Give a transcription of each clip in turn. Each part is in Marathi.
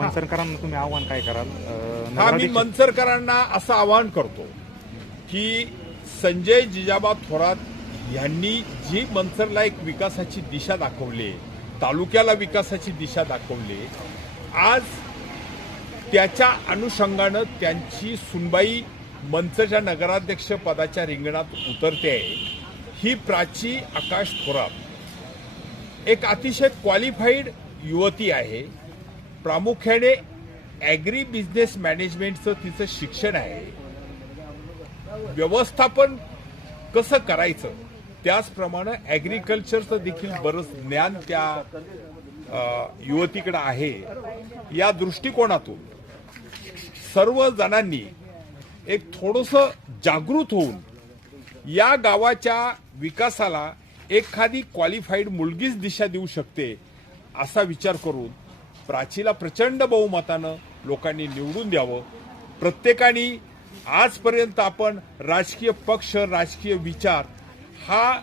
मनसरकरांना तुम्ही आव्हान काय कराल? हा मी मनसरकरांना असं आवाहन करतो की संजय जिजाबा थोरात यांनी जी मनसरला एक विकासाची दिशा दाखवली तालुक्याला विकासाची दिशा दाखवली आज त्याच्या अनुषंगानं त्यांची सुनबाई मंचच्या नगराध्यक्ष पदाच्या रिंगणात उतरते. आहे ही प्राची आकाश थोरात एक अतिशय क्वालिफाईड युवती आहे. प्रामुख्याने ॲग्री बिझनेस मॅनेजमेंटचं तिचं शिक्षण आहे. व्यवस्थापन कसं करायचं? त्याचप्रमाणे ॲग्रिकल्चरचं देखील बरंच ज्ञान त्या युवतीकडं युवतीकडे आहे. या दृष्टिकोनातून सर्व जणांनी एक थोडंसं जागृत होऊन या गावाच्या विकासाला एखादी क्वालिफाईड मुलगीच दिशा देऊ शकते असा विचार करून प्राचीला प्रचंड बहुमतानं लोकांनी निवडून द्यावं. प्रत्येकाने आजपर्यंत आपण राजकीय पक्ष राजकीय विचार हा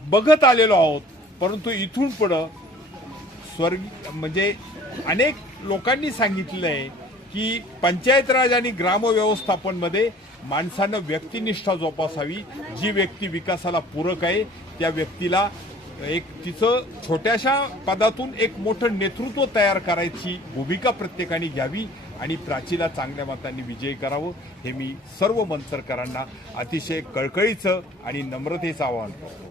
बघत आलेलो आहोत. परंतु इथून पुढं स्वर्ग म्हणजे अनेक लोकांनी सांगितलं आहे की पंचायत राज आणि ग्रामव्यवस्थापनमध्ये माणसानं व्यक्तिनिष्ठा जोपासावी. जी व्यक्ती विकासाला पूरक आहे त्या व्यक्तीला एक तिचं छोट्याशा पदातून एक मोठं नेतृत्व तयार करायची भूमिका प्रत्येकाने घ्यावी आणि प्राचीला चांगल्या मतांनी विजयी करावं हे मी सर्व मनसरकरांना अतिशय कळकळीचं आणि नम्रतेचं आवाहन करतो.